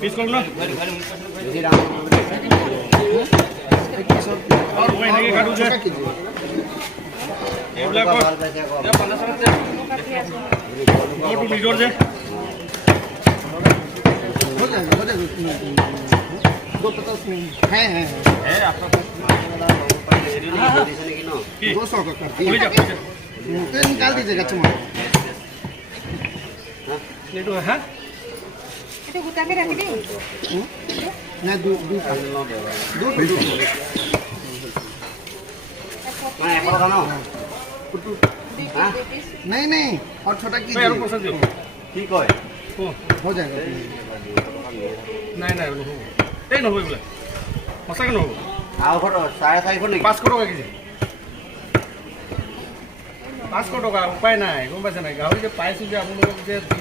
piece করুন না और वही नहीं काटू जे ये ब्लैक और ये 50 से और टू लीटर जे हो जाएगा 250 में है आपका 200 का कर बोली जा दिए निकाल दीजिएगा चुमा ले दो हां itu buta ke rakhi deu ना दो मैं एक और ना नहीं नहीं और छोटा मैं कीजिए और पसंद जो ठीक है हो जाएगा नहीं नहीं हो ए न हो बोले मसा के न हो आओ घर 4.5 नहीं 5 টাকা কেজি 5 টাকা উপায় নাই গম পাইছে নাই গাহৰি যে পাইছো যে আপোনালোকক যে